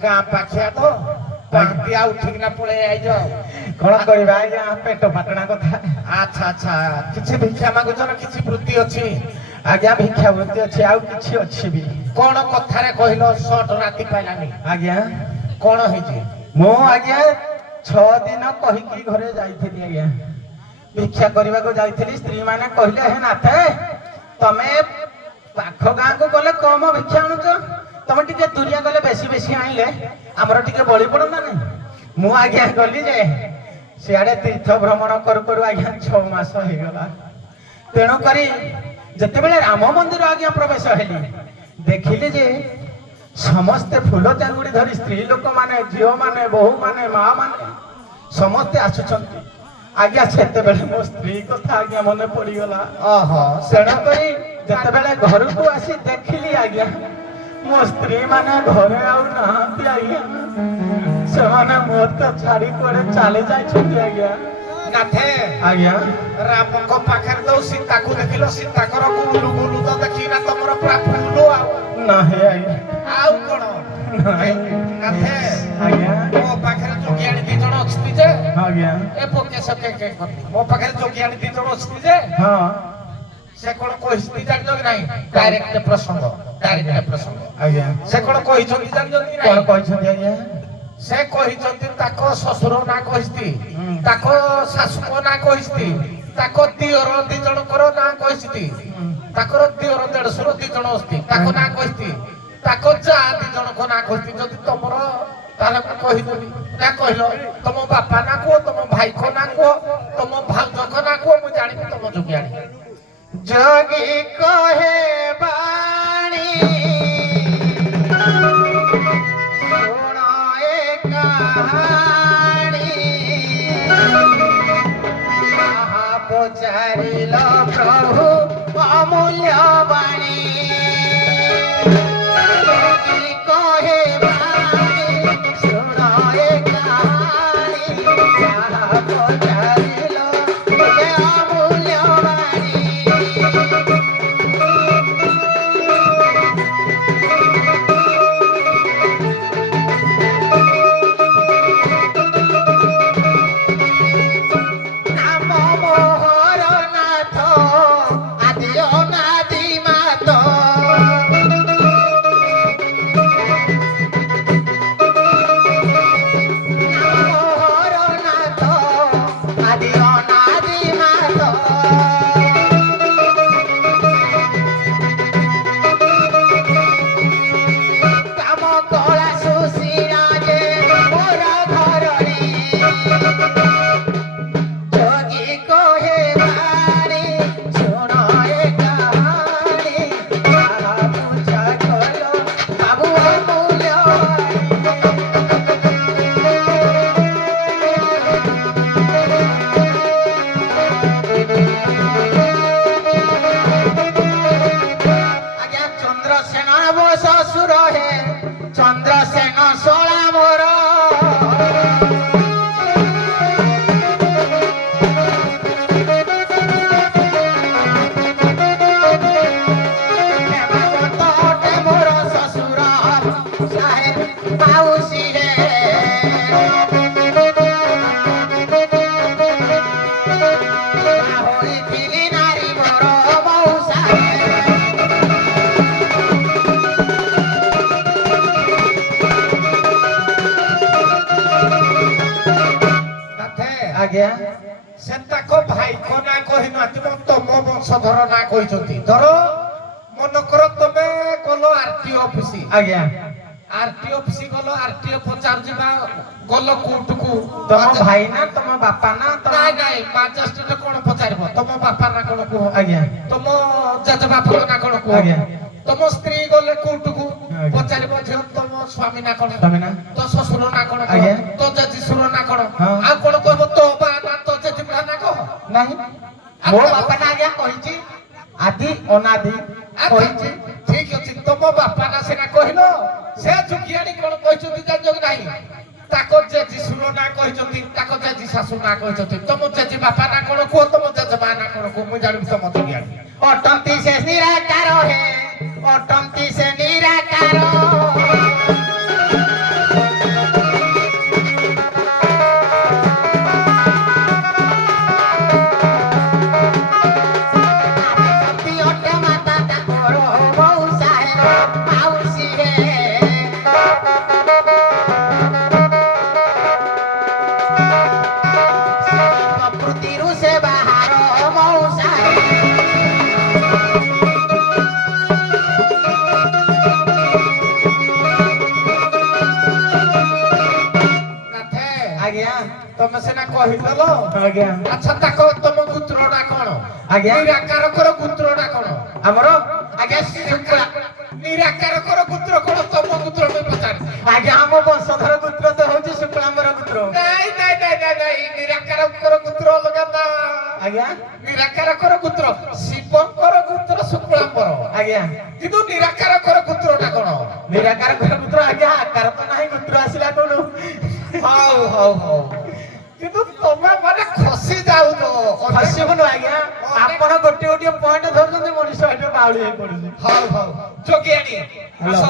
गाँ पाखिया तो पांतिया उठिकना पळे आइज कौन करबा आज्ञा पेट पाटणा कथा। अच्छा अच्छा किछि भिक्षा मागुछ ना किछि वृत्ति अछि? आज्ञा भिक्षा वृत्ति अछि आउ किछि अछि भी कोन कथारे कहिलो सट राति पाइलानी आज्ञा कोन हेछि? मो आज्ञा 6 दिन कहि की घरे जाइथिली आज्ञा भिक्षा करबा को जाइथिली स्त्री माने कहिले हे नाथे तमे पाख गाँ को गले कम भिक्षा आणुछ तमे टिके दुरिया गले बेसी बेसी आइले हमर टिके बळी पड़ो ना नहीं मु आज्ञा गली जे सियाड़े तीर्थ भ्रमण करू करू आज्ञा 6 मास हो गला तेणु करी जते बेले राम मंदिर आज्ञा प्रवेश हेली देखिले जे समस्त फूल चांगुड़ी धरी स्त्री लोक माने झियो माने बहु माने माँ माने समस्ते आसुचंती आज्ञा सेते बेले मो स्त्री कथा आज्ञा मने पड़ी गला ओहो तेणु करी जते बेले घर को आसी देखिली आज्ञा मो स्त्री माने घरे आउ नाहंती आज्ञा से माने मोर तो छाड़ी कोड़े चले जाय छथि आज्ञा नाथे आज्ञा राम को पाखर दो सीता को देखिलो सीता कर गुलु गुलु तो देखिना तमरो पूरा फूलो आ नाही आज्ञा आउ कोन नाही नाथे आज्ञा मो पाखर जोगियानी दी जण अछि जे आज्ञा ए पोके सके के मो पाखर जोगियानी दी जण अछि जे हां से कोन कहिसती जान जोग नाही डायरेक्ट प्रसंग आज्ञा से कोन कहिसती जान जोग कोन नाही कहिसती आज्ञा से कहिसती ताको ससुर ना कहिसती ताको सासु को ना कहिसती ताको दियर दी जण करो ना कहिसती ताको दियर देढसुर दी जण अस्ति ताको ना कहिसती ताको जा दी जण को ना कहिसती जदी तमरो ताले को कहिदली ना कहिलो तम बापा ना को तम भाई को ना को तम भाउज को ना को मु जानि तम जोगियानी जोगी कहे बाणी सुनो एक कहानी पचारिल प्रभु अमूल्य बाणी जोगी कहे बाणी सुनो एक कहानी पचारिल अमूल्य बाणी ଆଜ୍ଞା ସେ ତାଙ୍କ ଭାଇଙ୍କ ନାଁ କହିନାହାନ୍ତି ମୋ ତମ ବଂଶଧର ନାଁ କହିଛନ୍ତି। ଧର ମନକର ତମେ ଗଲ ଆରଟିଓ ଅଫିସ, ଆଜ୍ଞା ଆରଟିଓ ଅଫିସ ଗଲ, ଆରଟିଓ ପଚାରୁଛି ବା ଗଲ କୋର୍ଟକୁ ତମ ଭାଇ ନା ତମ ବାପା ନା ନାଇଁ ନାଇଁ ମାଜିଷ୍ଟ୍ରେଟ କଣ ପଚାରିବ ତମ ବାପା ନା କଣ କୁହ, ଆଜ୍ଞା ତମ ଜେଜେବାପାଙ୍କ ନା କଣ କୁହ, ଆଜ୍ଞା ତମ ସ୍ତ୍ରୀ ଗଲେ କୋର୍ଟକୁ ଆଜ୍ଞା। ପଚାରିବ ଝିଅ ତମ ସ୍ୱାମୀ ନା କଣ, ସ୍ୱାମୀ ନା ତୋ ଶ୍ୱଶୁର ନା କଣ କୁହ, ଆଜ୍ଞା। ତୋ ଜେଜେଶ୍ୱର ନା କଣ, ହଁ। ଆଉ କଣ କହିବ ତୋ ବା ନା ତୋ ଜେଜେବୁଢା ନା କହ। ନାହିଁ ମୋ ବାପା ନା ଆଜ୍ଞା କହିଛି ଆଦି ଅନାଦି କହିଛି। ଠିକ ଅଛି ତମ ବାପା ନା ସିନା କହିଲ, ସେ ଯୁଗିଆଣି କଣ କହିଛନ୍ତି ଜାଣିଛ କି ନାହିଁ, ତାଙ୍କ ଜେଜି ଶୁର ନା କହିଛନ୍ତି, ତାଙ୍କ ଜେଜି ଶାଶୁ ନା କହିଛନ୍ତି, ତମ ଜେଜି ବାପା ନା କଣ କୁହ, ତମ ଜେଜେ ମା ନା କଣ କୁହ, ମୁଁ ଜାଣିବି ତମ ଯୁଗିଆଣି। ଅଟନ୍ତି ସେ ନିରାକାର ହେ, ଅଟନ୍ତି ସେ ନିରାକାର। ଆଜ୍ଞା ତମେ ସିନା କହିଦେଲ, ଆଜ୍ଞା ଆଚ୍ଛା ତାକ ତମ ପୁତ୍ର ନା କଣ, ଆଜ୍ଞା ନିରାକାରକର ପୁତ୍ର ନା କଣ, ଆମର ଆଜ୍ଞା ଶୁକ୍ଳା ନିରାକାରକର ପୁତ୍ର କଣ, ତମ ପୁତ୍ର ମୁଁ ପଚାରେ। ଆଜ୍ଞା ଆମ ବଂଶଧର ପୁତ୍ର ତ ହଉଛି ଶୁକ୍ଳାମ୍ବର ପୁତ୍ର। ନାଇଁ ନାଇଁ ନାଇଁ ନାଇଁ ନାଇଁ ନିରାକାରକର ପୁତ୍ର ଅଲଗା ନା, ଆଜ୍ଞା ନିରାକାରକର ପୁତ୍ର ଶିବଙ୍କର ପୁତ୍ର ଶୁକ୍ଳାମ୍ବର, ଆଜ୍ଞା କିନ୍ତୁ ନିରାକାରକର ପୁତ୍ର ନା କଣ, ନିରାକାର ପୁତ୍ର ଆଜ୍ଞା ଆକାର ତ ନାହିଁ ପୁତ୍ର ଆସିଲା କୋଉଠୁ। ହଉ ହଉ ହଉ କିନ୍ତୁ ତମେ ମାନେ ଖସି ଯାଉଛ, ହସିବୁନୁ ଆଜ୍ଞା, ଆପଣ ଗୋଟିଏ ଗୋଟିଏ ପଏଣ୍ଟ ଧରୁଛନ୍ତି, ମଣିଷ ଏଠି ବାଉଳି ହେଇ ପଡୁଛି। ହଉ ହଉ ଯୋଗିଆଣୀ ଆସ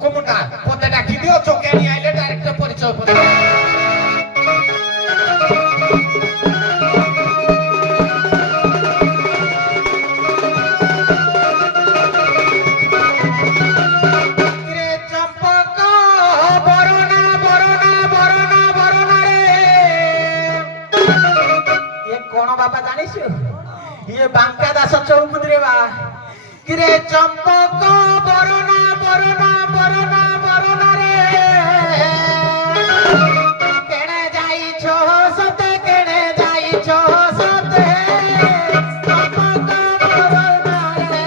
କୁମୁଣ୍ଡା ପଦେ ଡାକି ଦିଅ, ଯୋଗିଆଣୀ ଆଇଲେ ଡାଇରେକ୍ଟ ପରିଚୟ ପତ୍ର। ରେ ଚମ୍ପକ ବରଣା ବରଣା ବରଣା ବରଣା ରେ ଇଏ କଣ ବାପା ଜାଣିଛୁ, ଇଏ ବାଙ୍କା ଦାସ ଚୌକୁଦରେ ବା କିରେ ଚମ୍ପକ ବରଣା ବରଣା ବରଣା ବରଣା ରେ କେଣେ ଯାଇଛ ସତେ, କେଣେ ଯାଇଛ ସତେ ଚମ୍ପକ ବରଣା ରେ।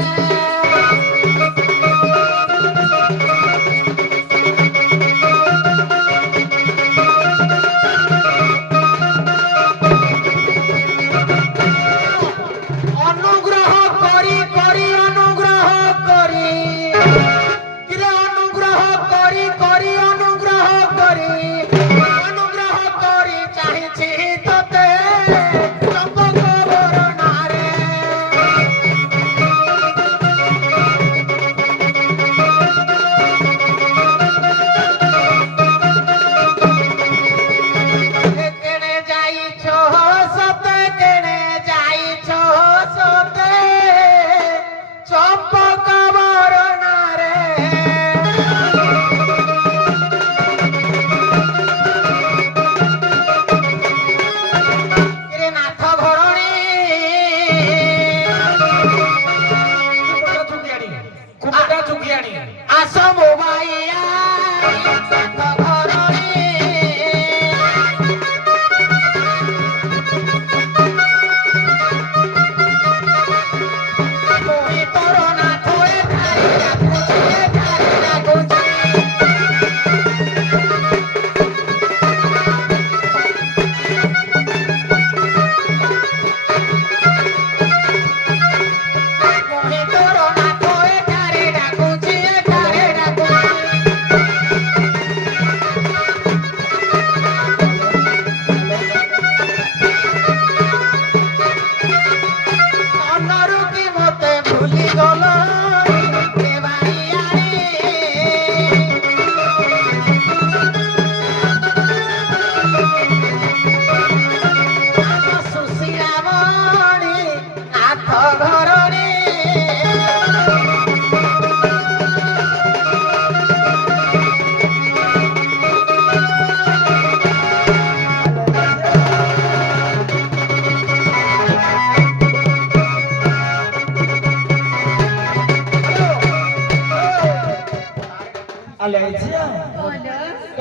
অনুগ্রহ করি করি অনুগ্রহ করি কিরে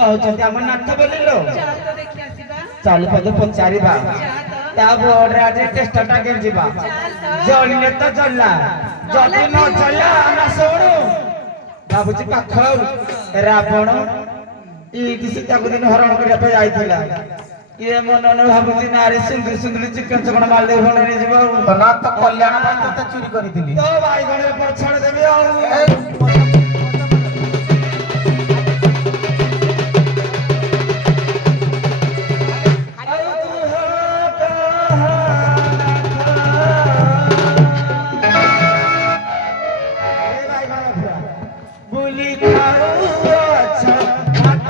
କହୁଛନ୍ତି ଆମ ନାଥ ବୋଲିଲ ଚାଲ ତ ଦେଖି ଆସିବା। ଚାଲି ପଦେ ପଚାରିବା ଚାଲ ତ। ତା ବୋର୍ଡରେ ଆଜି ଟେଷ୍ଟଟା ଗେଞ୍ଜିବା ଚାଲ ତ। ଜଳିଲେ ତ ଜଲା ଯଦି ନ ଜଲା ଆମେ ଶୁଣୁ ଭାବୁଛି ପାଖ ରାବଣ ଏଇଠି ସୀତାକୁ ଦିନ ହରଣ କରିବା ପାଇଁ ଯାଇଥିଲା ଇଏ ମନ ଭାବୁଛି ନାରୀ ସୁନ୍ଦରୀ ସୁନ୍ଦରୀ ଚିକେନ ଚକଣ ମାରିଦେଇ ଭଲ ନେଇଯିବ ନା ତ କଲ୍ୟାଣ ପାଇଁ ତତେ ଚୁରି କରିଥିଲି। ତ ବାଇଗଣରେ ପର ଛାଡ଼ିଦେବି ଆଉ বুলি ଖାଉଅଛ ଭାତ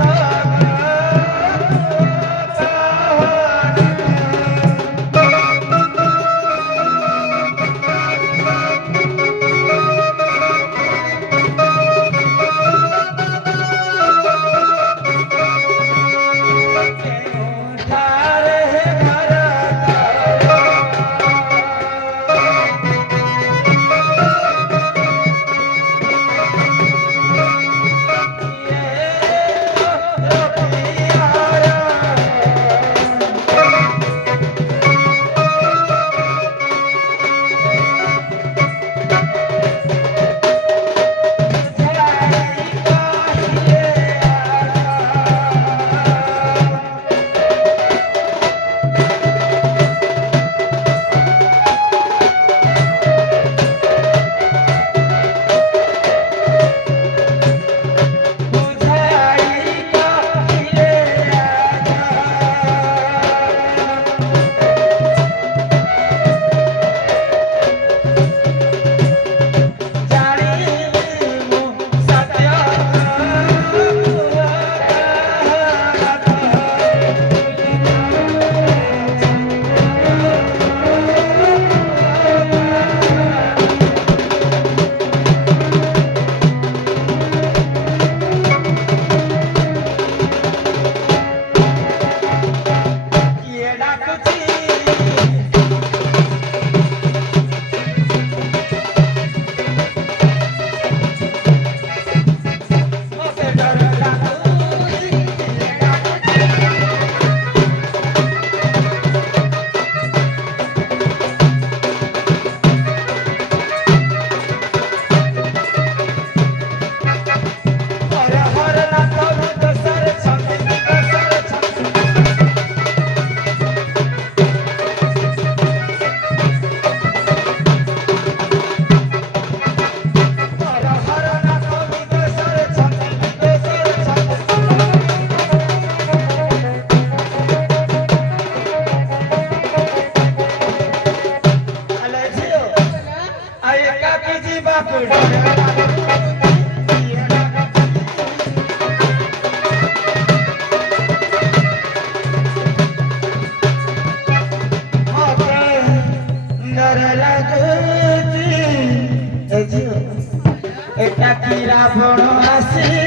এটা কি রাবণ আসিছে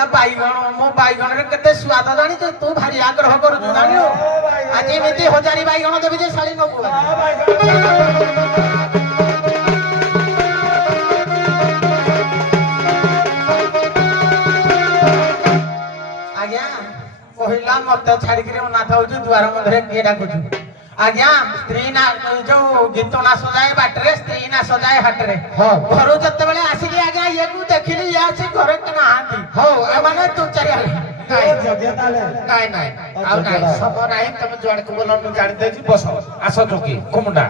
କହିଲା ବାଇଗଣ ମୋ ବାଇଗଣରେ କେତେ ସ୍ୱାଦ ଜାଣିଛୁ ତୁ ଭାରି ଆଗ୍ରହ କରୁଛୁ ଜାଣିଲୁ ଆଜି ଏମିତି ହଜାରି ବାଇଗଣ ଦେବି ଯେ ଶାଳୀ ନବୁ ଆଜ୍ଞା କହିଲା ମତେ ଛାଡିକିରି ଅନାଥ ହଉଛୁ ଦୁଆର ମଧ୍ୟରେ କିଏ ଡାକୁଛୁ ଆଜ୍ଞା ସ୍ତ୍ରୀ ନା ଯୋଉ ଗୀତ ନା ସଜାଏ ବାଟରେ ସ୍ତ୍ରୀ ନା ସଜାଏ ହାଟରେ ଘରୁ ଯେତେବେଳେ ଆସିଲି ଆଜ୍ଞା ଇଏକୁ ଦେଖିଲି ଇଏ ଆସି ଘରେ ନାହାନ୍ତି ହଉ ଏମାନେ ତୁ ଚାରିଆଡେ ନାଇଁ ନାଇଁ ଆଉ ନାଇଁ ସମୟ ନାହିଁ ତମେ ଯୁଆଡକୁ ବୋଲ ମୁଁ ଜାଣିଦେଇଛି ବସ ଆସ ଯୋଗୀ କୁମୁଣ୍ଡା